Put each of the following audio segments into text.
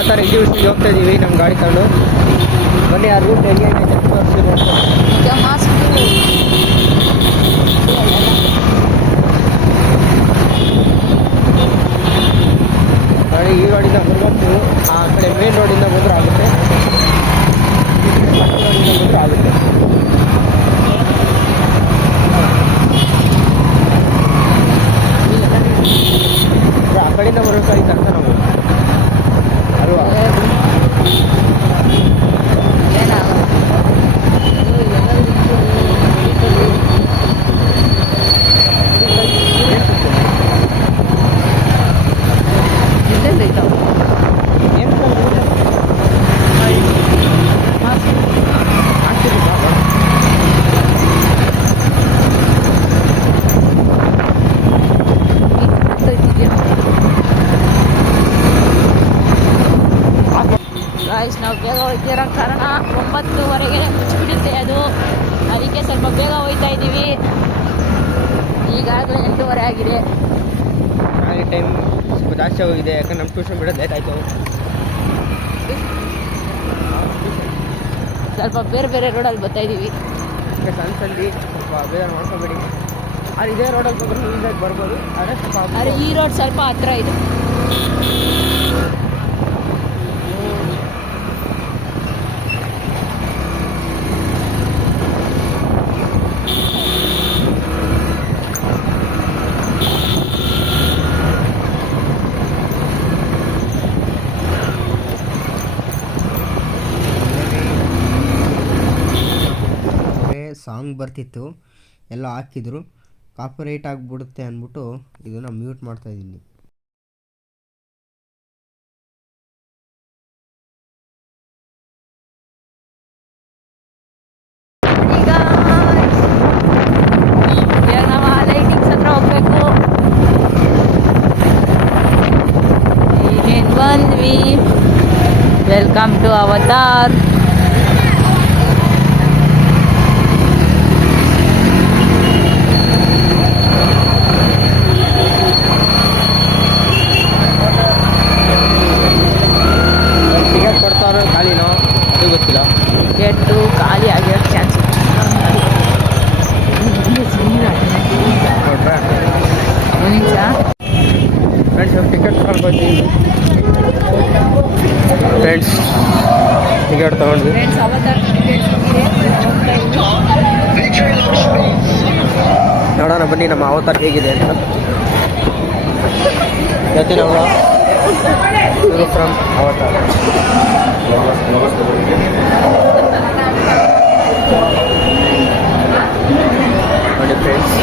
ಅವತಾರ ಎಕ್ಸಿಬಿಷನ್ಗೆ ಹೋಗ್ತಾ ಇದ್ದೀವಿ ನಮ್ಮ ಗಾಡಿ ತಗೊಂಡು. ಬನ್ನಿ ಆ ರೂಟ್ ಹೆಂಗೆ ಗಾಡಿ ಈ ಗಾಡಿಯಿಂದ ಬರ್ಬೋದು ಆ ಕಡೆ ಮೇನ್ ರೋಡಿಂದ ಬಂದರೂ ಆಗುತ್ತೆ. ರೋಡಿಂದ ಬಂದರೂ ಆಗುತ್ತೆ. ಆ ಕಡೆಯಿಂದ ಬರಬೇಕಾಗಿತ್ತು ಅಂತ ನಾವು ಅಲ್ವಾ ಏನಾಗಲ್ಲ ಇಲ್ಲೇ ಐತವ ಏನು ಮಾಸ್ಕ್ ಗಾಯ್ಸ್ ನಾವು ಬೇಗ ಹೋಗ್ತಿರೋ ಕಾರಣ ಒಂಬತ್ತುವರೆಗೆ ಮುಚ್ಚಿಬಿಡುತ್ತೆ ಅದು ಅದಕ್ಕೆ ಸ್ವಲ್ಪ ಬೇಗ ಹೋಗ್ತಾ ಇದ್ದೀವಿ ಈಗಾಗಲೇ ಎಂಟೂವರೆ ಆಗಿದೆ. ಹಾಗೆ ಟೈಮ್ ಸ್ವಲ್ಪ ಜಾಸ್ತಿ ಆಗೋಗಿದೆ ಯಾಕಂದ್ರೆ ನಮ್ಮ ಟ್ಯೂಷನ್ ಬಿಡೋದು ಲೇಟ್ ಆಯಿತು. ಸ್ವಲ್ಪ ಬೇರೆ ಬೇರೆ ರೋಡಲ್ಲಿ ಬರ್ತಾ ಇದ್ದೀವಿ ಈಗ ಸಣ್ಣಸಲ್ಲಿ ಸ್ವಲ್ಪ ಬೇರೆ ಮಾಡ್ಕೊಬೇಡಿ. ಆದರೆ ಇದೇ ರೋಡಲ್ಲಿ ಬಂದರೂ ಈಸಾಗಿ ಬರ್ಬೋದು. ಆದರೆ ಸ್ವಲ್ಪ ಆದರೆ ಈ ರೋಡ್ ಸ್ವಲ್ಪ ಹತ್ರ ಇದೆ. ಸಾಂಗ್ ಬರ್ತಿತ್ತು ಎಲ್ಲ ಹಾಕಿದ್ರು ಕಾಪಿರೈಟ್ ಆಗಿಬಿಡುತ್ತೆ ಅಂದ್ಬಿಟ್ಟು ಇದನ್ನು ಮ್ಯೂಟ್ ಮಾಡ್ತಾ ಬಂದ್ವಿ ವೆಲ್ಕಮ್ ಟು ಅವತಾರ್ ಟಿಕೆಟ್ ಕೊಡ್ತಾರೋ ಖಾಲಿನೋ ಅದು ಗೊತ್ತಿಲ್ಲ ಟಿಕೆಟು ಖಾಲಿ ಆಗಿರೋ ಚಾನ್ಸ್ ನೋಡ್ರಾ ಒಂದು ನಿಮಿಷ ಫ್ರೆಂಡ್ಸ್ ಇವಾಗ ಟಿಕೆಟ್ ತಗೊಂಡ್ಬಂದ್ವಿ ಫ್ರೆಂಡ್ಸ್ ಟಿಕೆಟ್ ತೊಗೊಂಡ್ವಿ ಫ್ರೆಂಡ್ಸ್ ಅವತಾರ್ ಟಿಕೆಟ್ ಹೋಗ್ತಾ ಇದ್ವಿ ನೋಡೋಣ ಬನ್ನಿ ನಮ್ಮ ಅವತಾರ ಹೇಗಿದೆ ಅಂತ. ಜೊತೆ ನಾವು ಫ್ರಮ್ ಅವತಾರ. ನೋಡಿ ಫ್ರೆಂಡ್ಸ್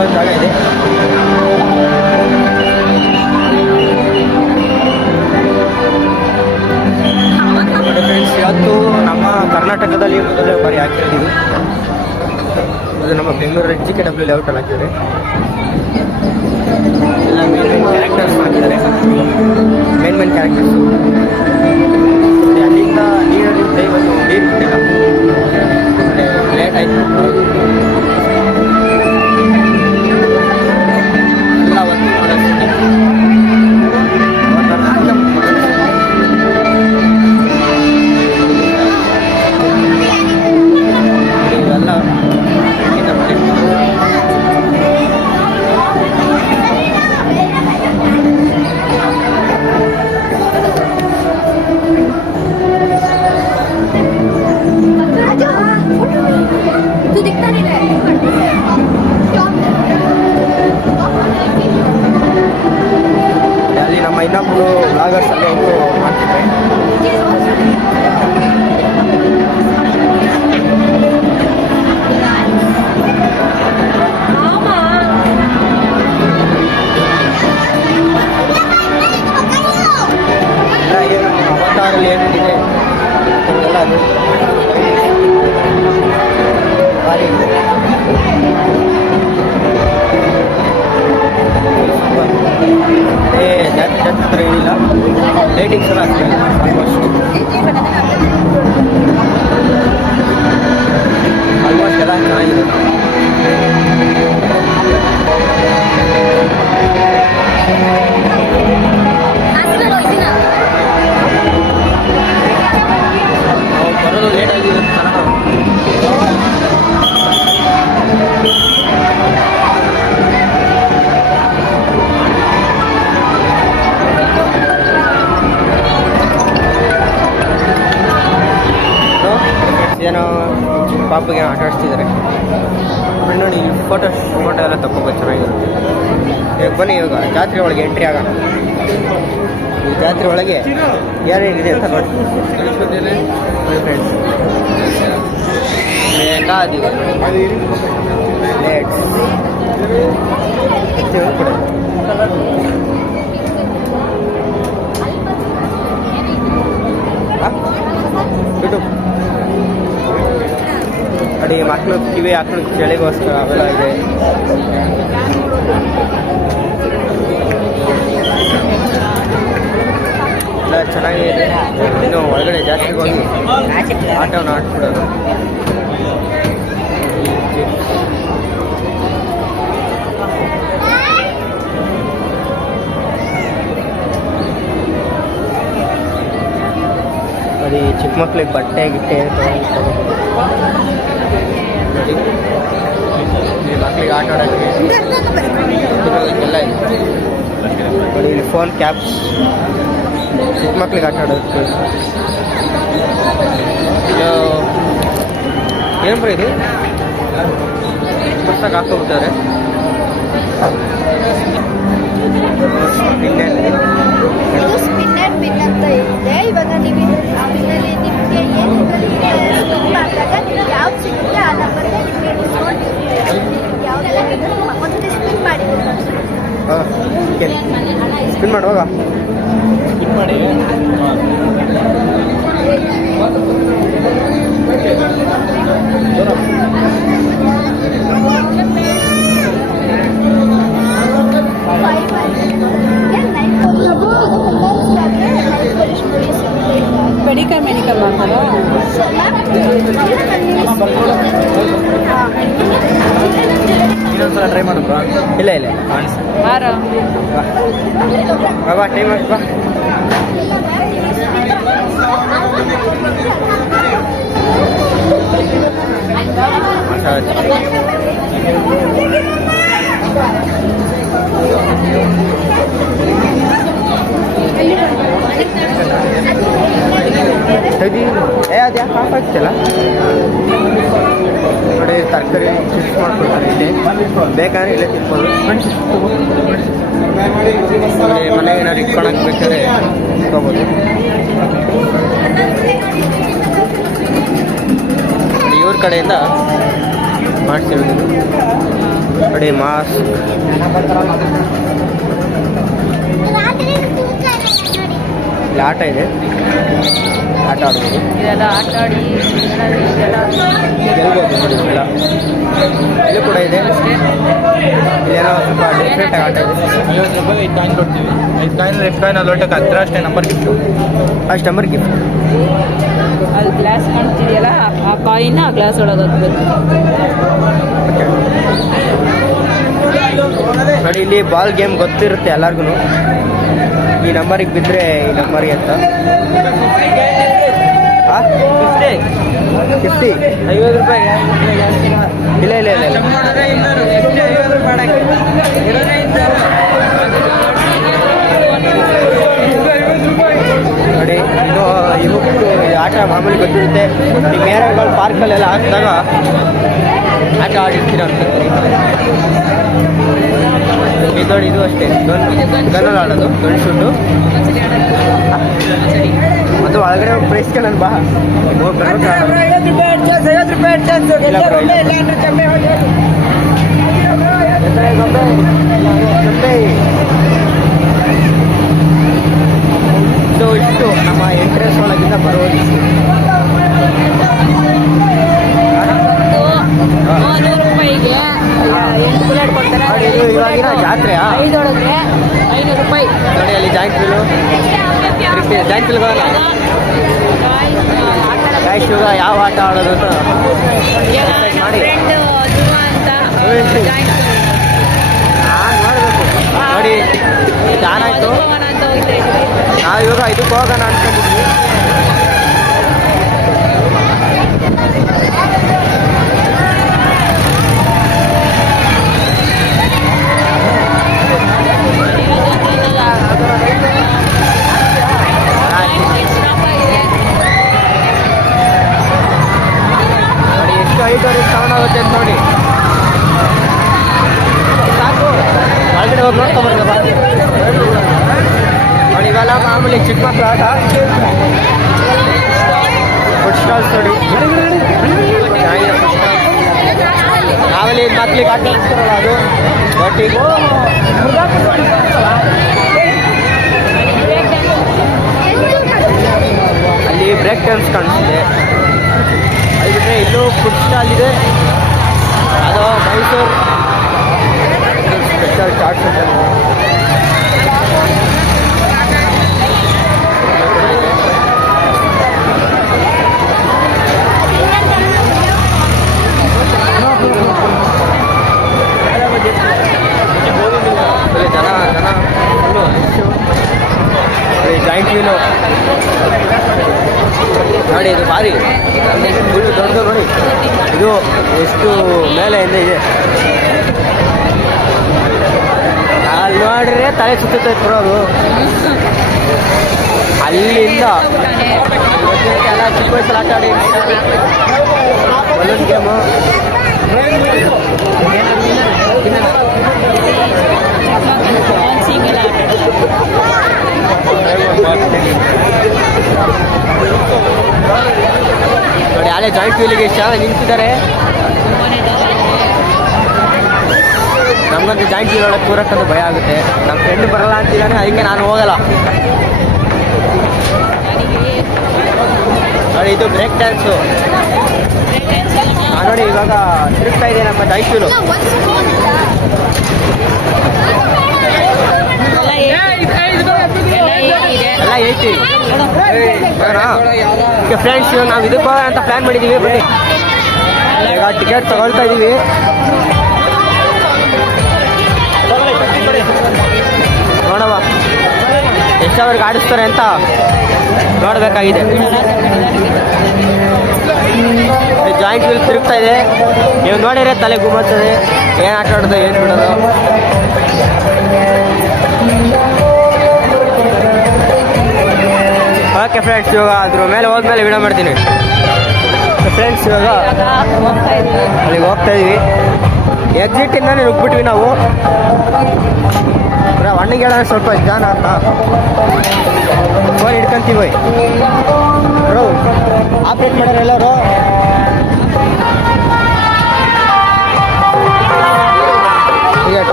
ಅಲ್ಲೊಂದು ಜಾಗ ಇದೆ. ಫ್ರೆಂಡ್ಸ್ ಇವತ್ತು ನಮ್ಮ ಕರ್ನಾಟಕದಲ್ಲಿ ಮೊದಲೇ ಬಾರಿ ಹಾಕಿರ್ತೀವಿ. ಇದು ನಮ್ಮ ಬೆಂಗಳೂರು ಜಿ ಕೆ ಡಬ್ಲ್ಯೂ ಲೇಔಟಲ್ಲಿ ಹಾಕಿದರೆ. ಎಲ್ಲ ಮೇನ್ ಮೇನ್ ಕ್ಯಾರೆಕ್ಟರ್ಸ್ ಹಾಕಿದ್ದಾರೆ. ಮೇನ್ ಮೇನ್ ಕ್ಯಾರೆಕ್ಟರ್ಸ್ ಅಲ್ಲಿಂದ ನೀರಲ್ಲಿ ಇವತ್ತು ನೀರು ಬಿಟ್ಟಿಲ್ಲ ಲೇಟ್ ಆಯಿತು. ಜಾತ್ರೆ ಒಳಗೆ ಎಂಟ್ರಿ ಆಗೋಣ ಈ ಜಾತ್ರೆ ಒಳಗೆ ಯಾರೇನಿದೆ ಅಂತ ನೋಡಿ. ಫ್ರೆಂಡ್ಸ್ ಬಿಡು. ನೋಡಿ ಮಕ್ಕಳು ಕಿವಿ ಹಾಕೊಂಡು ಚಳಿಗೋಸ್ಕರ ಅವೆಲ್ಲ ಇದೆ. ಎಲ್ಲ ಚೆನ್ನಾಗಿದೆ. ಇನ್ನು ಒಳಗಡೆ ಜಾಸ್ತಿ ಹೋಗಿ ಆಟವನ್ನು ಆಡ್ಬಿಡೋದು ನೋಡಿ ಚಿಕ್ಕ ಮಕ್ಳಿಗೆ ಬಟ್ಟೆ, ಗಿಟ್ಟೆ ಮಕ್ಳಿಗೆ ಆಟ ಆಡೋಕ್ಕೆ ಎಲ್ಲ ಇದೆ ಇಲ್ಲಿ ಫೋನ್ ಕ್ಯಾಪ್ಸ್ ಚಿಕ್ಕ ಮಕ್ಳಿಗೆ ಆಟ ಆಡೋದಕ್ಕೆ ಇದು ಏನು ಬರೀ ಇದು? ಹೊಸಾಗಿ ಇನ್ನೇನಿದೆ ಇದು ಸ್ಪಿನ್ನರ್ ಪಿನ್ ಅಂತ ಇದೆ ಇವಾಗ ನೀವು ಸ್ಪಿನ್ನಲ್ಲಿ ನಿಮಗೆ ಏನು ಯಾವ್ದು ಸಿಗುತ್ತೆ ಆ ನಂಬರ್ಗೆ ನಿಮಗೆ ಡಿಸ್ಕೌಂಟ್ ಯಾವುದೆಲ್ಲ ಒಂದು ಸ್ಪಿನ್ ಮಾಡಿ ಹಾಂ ಸ್ಪಿನ್ ಮಾಡುವಾಗ? ಮಾಡಿ ಆಗ್ತಿಲ್ಲ ನೋಡಿ ತರಕಾರಿ ಚಿಪ್ಸ್ ಮಾಡ್ಕೊಡ್ತಾರೆ ಇಲ್ಲಿ. ಬೇಕಾದ್ರೆ ಇಲ್ಲೇ ತಿನ್ಬೋದು. ನೋಡಿ ಮನೆ ಏನಾದ್ರು ಇಟ್ಕೊಳಕ್ ಬೇಕಾದ್ರೆ ಇಟ್ಕೋಬೋದು ಇವ್ರ ಕಡೆಯಿಂದ ಮಾಡ್ತೀವಿ ಇದು. ನೋಡಿ ಮಾಸ್ಕ್ ಇಲ್ಲಿ ಆಟ ಇದೆ. ಆಟ ಆಡ್ಬೋದು ಇದೆಲ್ಲ ಆಟ ಆಡಿ ಇದೆಲ್ಲ ಗೆಲ್ಬೋದು ನೋಡಿ ಎಲ್ಲ. ಇದು ಕೂಡ ಇದೆ. ಇಲ್ಲೇನೋ ಸ್ವಲ್ಪ ಡಿಫ್ರೆಂಟ್ ಆಟ ಇದೆ. ಐದು ಕಾಯಿನ್ ಕೊಡ್ತೀವಿ ಐದು ಕಾಯಿನ್ ಲೆಫ್ಟ್ ಕಾಯಿನ್ ಅಲ್ಲಿ ಒಟ್ಟಕ್ಕೆ ಹತ್ತಿರ ಅಷ್ಟೇ ನಂಬರ್ ಗಿಫ್ಟು ಅಷ್ಟು ನಂಬರ್ ಗಿಫ್ಟ್ ಅಲ್ಲಿ ಗ್ಲಾಸ್ ಕಾಣ್ತಿದೆಯಲ್ಲ ಆ ಕಾಯಿನ್ ಆ ಗ್ಲಾಸ್ ಒಳಗೆ ಹಾಕ್ಬೇಕು. ನೋಡಿ ಇಲ್ಲಿ ಬಾಲ್ ಗೇಮ್ ಗೊತ್ತಿರುತ್ತೆ ಎಲ್ಲರಿಗೂ ಈ ನಂಬರಿಗೆ ಬಿದ್ದರೆ ಈ ನಂಬರಿಗೆ ಅಂತ? ಫಿಫ್ಟಿ? ಐವತ್ತು ರೂಪಾಯಿ. ಇಲ್ಲ ಇಲ್ಲ ಇಲ್ಲ ನೋಡಿ ಇದು ಇವತ್ತು ಆಟ ಮಾಮೂಲಿ ಗೊತ್ತಿರುತ್ತೆ. ಈ ಮೇರಗಳು ಪಾರ್ಕಲ್ಲೆಲ್ಲ ಹಾಕಿದಾಗ ಆಟ ಆಡಿರ್ತೀರ ಅಂತ. ಇದು ನೋಡಿ ಇದು ಅಷ್ಟೇ. ಗನ್ ಗನ್ನಲ್ಲಿ ಆಡೋದು ಗನ್ ಶೂಟು. ಮತ್ತು ಒಳಗಡೆ ಪ್ರೈಸ್ಕೊಳ್ಳೋಣ ಬಾ. ಸೊ ಇಷ್ಟು ನಮ್ಮ ಎಂಟ್ರೆನ್ಸ್ ಒಳಗಿಂದ ಬರೋದು ಒಂದು ನೂರು ರೂಪಾಯಿಗೆ. ಎಂಟು ಬುಲೆಟ್ ಕೊಡ್ತಾರೆ ಇವಾಗಿನ ಜಾತ್ರೆಯಾ? ಐನೂರು ರೂಪಾಯಿ ನೋಡಿ ಅಲ್ಲಿ ಜಾಯಿಂಟ್ ವೀಲು ಜಾಯಿಂಟ್ ಬರೋಲ್ಲ ಗಾಯ್ಸ್ ಇವಾಗ ಯಾವ ಆಟ ಆಡೋದು ಅಂತ ಮಾಡಿ ನೋಡಿ ದಾನ ಆಯಿತು ನಾವು ಇವಾಗ ಇದಕ್ಕೆ ಹೋಗೋಣ ಅನ್ಕೊಂಡಿದ್ವಿ ಐದವರೆಗೆ ಸೌಂಡ್ ಆಗುತ್ತೆ ಅಂತ ನೋಡಿ. ಸಾಕು. ಒಳಗಡೆ ಹೋಗಿ ನೋಡ್ಕೊಂಬರ್ಬೇಕು ನೋಡಿ, ಇವೆಲ್ಲ ಮಾಮೂಲಿ ಚಿಕ್ಕ ಮಕ್ಕಳು ಆಟ. ಫುಡ್ ಸ್ಟಾಲ್ಸ್ ನೋಡಿ. ನಾವಲ್ಲಿ ಮಕ್ಳಿಗೆ ಆಟ ಆಡ್ತಾರಲ್ಲ ಅದು. ಒಟ್ಟಿಗೆ ಅಲ್ಲಿ ಬ್ರೇಕ್ ಡ್ಯಾನ್ಸ್ ಕಾಣಿಸ್ತಿದೆ. ಅದು ಬಿಟ್ಟರೆ ಇಲ್ಲೂ ಫುಡ್ ಸ್ಟಾಲ್ ಇದೆ ಅದು ಮೈಸೂರು. ಸ್ಪೆಷಲ್ ಚಾಟ್ಸ್ ಸೆಂಟರ್ ಇಲ್ಲಿ ಜನ ಜನ ಫುಲ್ಲು ಜಾಯಿಂಟ್ ವೀಲು ನೋಡಿ ಇದು ಭಾರಿ ಫುಲ್ ದೊಡ್ಡ ನೋಡಿ ಇದು ಎಷ್ಟು ಮೇಲೆಯಿಂದ ಇದೆ ಅಲ್ಲಿ ನೋಡ್ರೆ ತಲೆ ಸುತ್ತೈತೆ ಬ್ರೋ ಅಲ್ಲಿಂದ ಎಲ್ಲ ಚಿಕ್ಕ ವಯಸ್ಸಲ್ಲಿ ಆಟ ಆಡಿ ಬಲೂನ್ ಗೇಮು ನೋಡಿ, ಅಲ್ಲೇ ಜಾಯಿಂಟ್ ಫೀಲ್ಗೆ ಇಷ್ಟ ನಿಂತಿದ್ದಾರೆ ತುಂಬಾನೇ ಇದಾವೆ ನಮಗಂತೂ ಜಾಯಿಂಟ್ ವೀಲ್ ಒಳಗೆ ಕೂರಕ್ಕಂತೂ ಭಯ ಆಗುತ್ತೆ. ನಮ್ಮ ಫ್ರೆಂಡ್ ಬರಲ್ಲ ಅಂತಿದ್ದಾನೆ ಅದಕ್ಕೆ ನಾನು ಹೋಗಲ್ಲ. ನೋಡಿ ಇದು ಬ್ರೇಕ್ ಡ್ಯಾನ್ಸು ನೋಡಿ ಇವಾಗ ತಿರುಗ್ತಾ ಇದೆ ನಮ್ಮ ಜಾಯಿಂಟ್ ವೀಲು ಎಲ್ಲ ಏಯ್ಟಿ ಇದೆ ಎಲ್ಲ ಐತಿ ಫ್ರೆಂಡ್ಸ್ ನಾವು ಇದಕ್ಕೆ ಅಂತ ಪ್ಲ್ಯಾನ್ ಮಾಡಿದ್ದೀವಿ ಬನ್ನಿ. ಈಗ ಟಿಕೆಟ್ ತಗೊಳ್ತಾ ಇದ್ದೀವಿ ನೋಡವ ಎಷ್ಟವರೆಗೆ ಆಡಿಸ್ತಾರೆ ಅಂತ ನೋಡಬೇಕಾಗಿದೆ. ಜಾಯಿಂಟ್ ವೀಲ್ ತಿರುಗ್ತಾ ಇದೆ. ನೀವು ನೋಡಿದ್ರೆ ತಲೆ ಗುಮ್ಮತ್ತದೆ. ಏನು ಆಟ ಆಡೋದು, ಏನು ಬಿಡೋದು. ಓಕೆ ಫ್ರೆಂಡ್ಸ್ ಇವಾಗ ಅದ್ರ ಮೇಲೆ ಹೋದ್ಮೇಲೆ ವಿಡಿಯೋ ಮಾಡ್ತೀನಿ. ಫ್ರೆಂಡ್ಸ್ ಇವಾಗ ಅಲ್ಲಿಗೆ ಹೋಗ್ತಾ ಇದೀವಿ. ಎಕ್ಸಿಟಿಂದಾನೆ ನುಗ್ಬಿಟ್ವಿ ನಾವು. ಬ್ರೋ ಅಣ್ಣಿಗೆ ಹೇಳೋಣ ಸ್ವಲ್ಪ ನಿಧಾನ ಅಂತ. ಫೋನ್ ಹಿಡ್ಕೊಂತೀವಿ ಆಪ್ರೇಟ್ ಮಾಡ್ರಿ ಎಲ್ಲರೂ.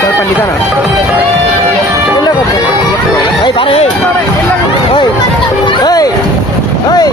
ಸ್ವಲ್ಪ ನಿಧಾನ. ಎಲ್ಲ ಹೋಯ್ ಏಯ್ ಏಯ್. ಏಯ್ ಏಯ್ ಏಯ್.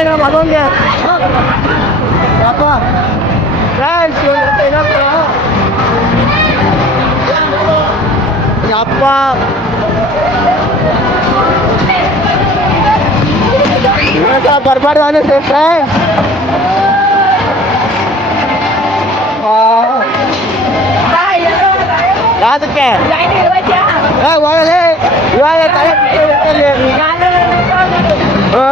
ಹೇಳ್ದೆ ನಮ್ಮ ಮಗನಿಗೆ ಯಪ್ಪ ಫ್ರೆಂಡ್ಸ್ ಏನಪ್ಪ ಯಪ್ಪ ಬರಬಾರ್ದು ಅನ್ನಿಸ್ತೆ ಫ್ರೆಂಡ್ಸ್ ಯಾವ್ದಕ್ಕೆ ಏ, ಒಳಗೆ ಇವಾಗ ತಲೆ ಬಿಟ್ಟಿರ್ತದೆ. ಹಾ.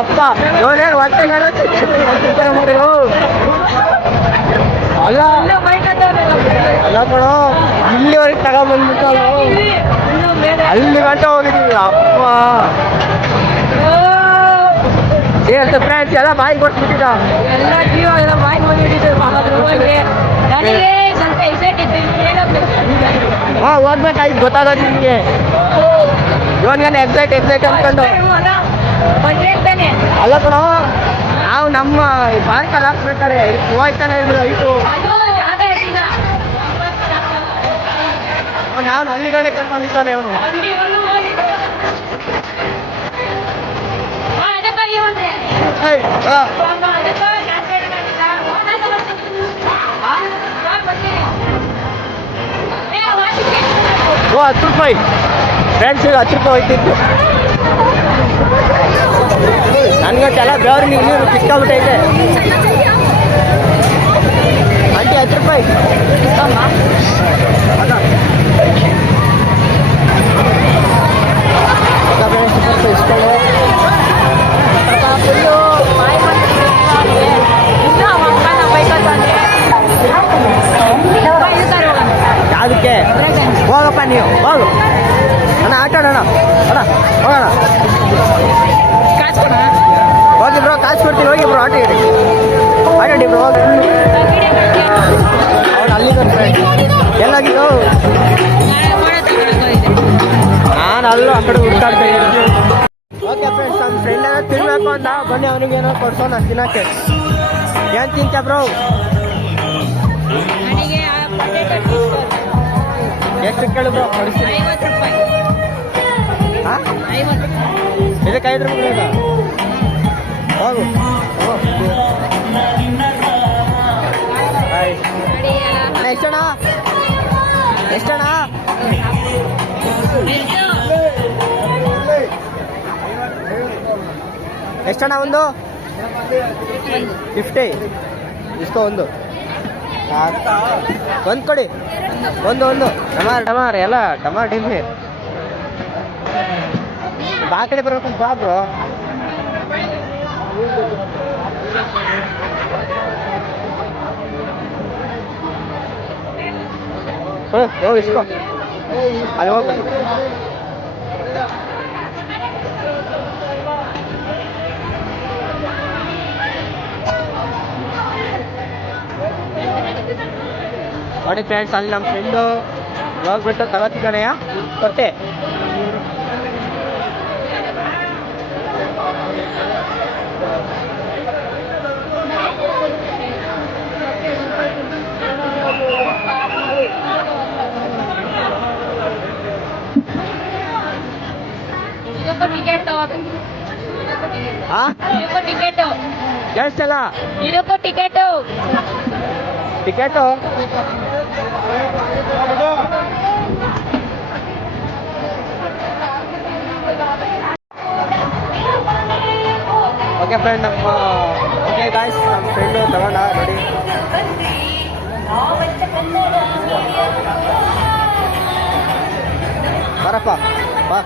ಅಪ್ಪ ಇವನೇನು ಹೊಟ್ಟೆ ಮಾಡಿ ಅಲ್ಲ ಅಲ್ಲ ಕಣೋ ಇಲ್ಲಿವರೆಗೆ ತಗೊಂಬಂದ್ಬಿಟ್ಟಲ್ಲ ಅಲ್ಲಿ ಗಂಟ ಹೋಗಿದ್ದೀವಿ ಅಪ್ಪ ಏನು ಫ್ರೆಂಡ್ಸ್ ಎಲ್ಲ ಬಾಯಿಗೆ ಕೊಟ್ಬಿಟ್ಟಿದ್ದ ಎಲ್ಲ ಜೀವ ಎಲ್ಲ ಬಾಯಿ ಬಂದಿಟ್ಟಿದ್ದು ನನಗೆ ಸ್ವಲ್ಪ ಎಕ್ಸೈಟ್ ಇತ್ತು ಏನೋ ಹಾಂ ಓದ್ಬೇಕಾಯ್ತು ಗೊತ್ತಾಗೋದು ನಿಮಗೆ ಇವನ್ಗೇನು ಎಕ್ಸೈಟ್ ಎಕ್ಸೈಟ್ ಅನ್ಕೊಂಡು. ಅಲ್ಲ ಕಣೋ, ನಾವು ನಮ್ಮ ಬಾಯ್ಕಲ್ಲಿ ಹಾಕ್ಬೇಕಾರೆ ಹೋಯ್ತಾನೆ ಇದ್ರು ಐಟು. ಅವನು ಅಲ್ಲಿ ಕಡೆ ಕರ್ಕೊಂಡಿದ್ದಾನೆ ಅವನು. ಓ, ಹತ್ತು ರೂಪಾಯಿ. ಫ್ರೆಂಡ್ಸ್ ಹತ್ತು ರೂಪಾಯಿ ಹೋಯ್ತಿತ್ತು. ನನ್ಗೊತ್ತೆಲ್ಲ ನೀವು ನೀನು ಕಿತ್ಕೊಂಡ್ಬಿಟ್ಟೈತೆ ಅಂಟಿ ಹತ್ತು ರೂಪಾಯಿ. ಯಾವ್ದಕ್ಕೆ? ಹೋಗಪ್ಪ ನೀವು, ಹೋಗು. ಅಣ್ಣ ಆಟ ಅಣ್ಣ ಅಣ್ಣ ಹೋಗೋಣ. ಹೋಗಿ ಬ್ರೋ ಕಾಸು ಕೊಡ್ತೀನಿ ಹೋಗಿ ಬ್ರೋ ಆಟ ಇಡಿ ಆಟ ಇಡಿ ಬ್ರೋ ಹೋಗಿ. ಅವ್ನು ಅಲ್ಲಿದ್ದ ಎಲ್ಲಾಗಿದ್ದು. ನಾನು ಅಲ್ಲೂ ಆ ಕಡೆ ಹುಡ್ಕಾಡ್ತಾ ಇದ್ದೀನಿ. ಓಕೆ ಫ್ರೆಂಡ್ಸ್ ನಮ್ಮ ಫ್ರೆಂಡ್ ಏನೋ ತಿನ್ಬೇಕು ಅಂತ ಬನ್ನಿ ಅವನಿಗೆ ಏನೋ ಕೊಡ್ಸೋಣ ತಿನ್ನಕ್ಕೆ. ಏನು ತಿಂತ ಬ್ರೋ? ಎಷ್ಟು ಕೇಳಿದ್ರು ಕೊಡಿಸ್ತೀನಿ. ಐವತ್ತು ರೂಪಾಯಿ. ಇದಕ್ಕೆ ಐದು ರೂಪಾಯಿ ಅಣ್ಣ ಎಷ್ಟಣ್ಣ? ಎಷ್ಟಣ್ಣ? ಎಷ್ಟಣ್ಣ ಒಂದು? ಫಿಫ್ಟಿ ಇಷ್ಟು ಒಂದು. ಒಂದು ಕೊಡಿ. ಒಂದು ಒಂದು. ಟಮಾರ್ ಟಮಾರ್ ಎಲ್ಲ ಟಮಾರ್ ಡಿಮ್ಮಿ ಬಾ ಕಡೆ ಬರ್ಬೇಕು ಬಾ ಬ್ರೋ. ಇಸ್ಕೋ. ಅಲ್ಲಿ ಹೋಗು. ನೋಡಿ ಫ್ರೆಂಡ್ಸ್ ಅಲ್ಲಿ ನಮ್ಮ ಫ್ರೆಂಡು ಹೋಗ್ಬಿಟ್ಟು ತಗೋತಿದ್ದಾನೆಯ ಕೊಟ್ಟೆ. ಟಿಕೆಟ್ ಹಾ ಟಿಕೆಟ್ ಕೇಳಿಸ್ತಲ್ಲ ಇದಕ್ಕೂ ಟಿಕೆಟ್ ಟಿಕೆಟು ಓಕೆ ಫ್ರೆಂಡ್ ನಮ್ಮ ಓಕೆ ಗಾಯ್ಸ್ ನಮ್ಮ ಫ್ರೆಂಡು ತಗೊಂಡ ನೋಡಿ ಬರಪ್ಪ ಬಾ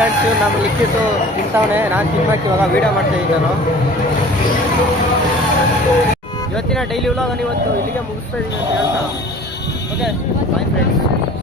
ಫ್ರೆಂಡ್ಸ್ ನಮ್ಮ ಲಿಕ್ಕಿಟ್ಟು ತಿಂತವನೆ ನಾನು ತಿನ್ಬೇಕು ಇವಾಗ ವೀಡಿಯೋ ಮಾಡ್ತಾ ಇದ್ದೀನಿ. ನಾನು ಇವತ್ತಿನ ಡೈಲಿ ವ್ಲಾಗನ್ನು ಇವತ್ತು ಇಲ್ಲಿಗೆ ಮುಗಿಸ್ತಾ ಇದ್ದೀನಿ ಅಂತ ಹೇಳ್ತಾ. Okay bye friends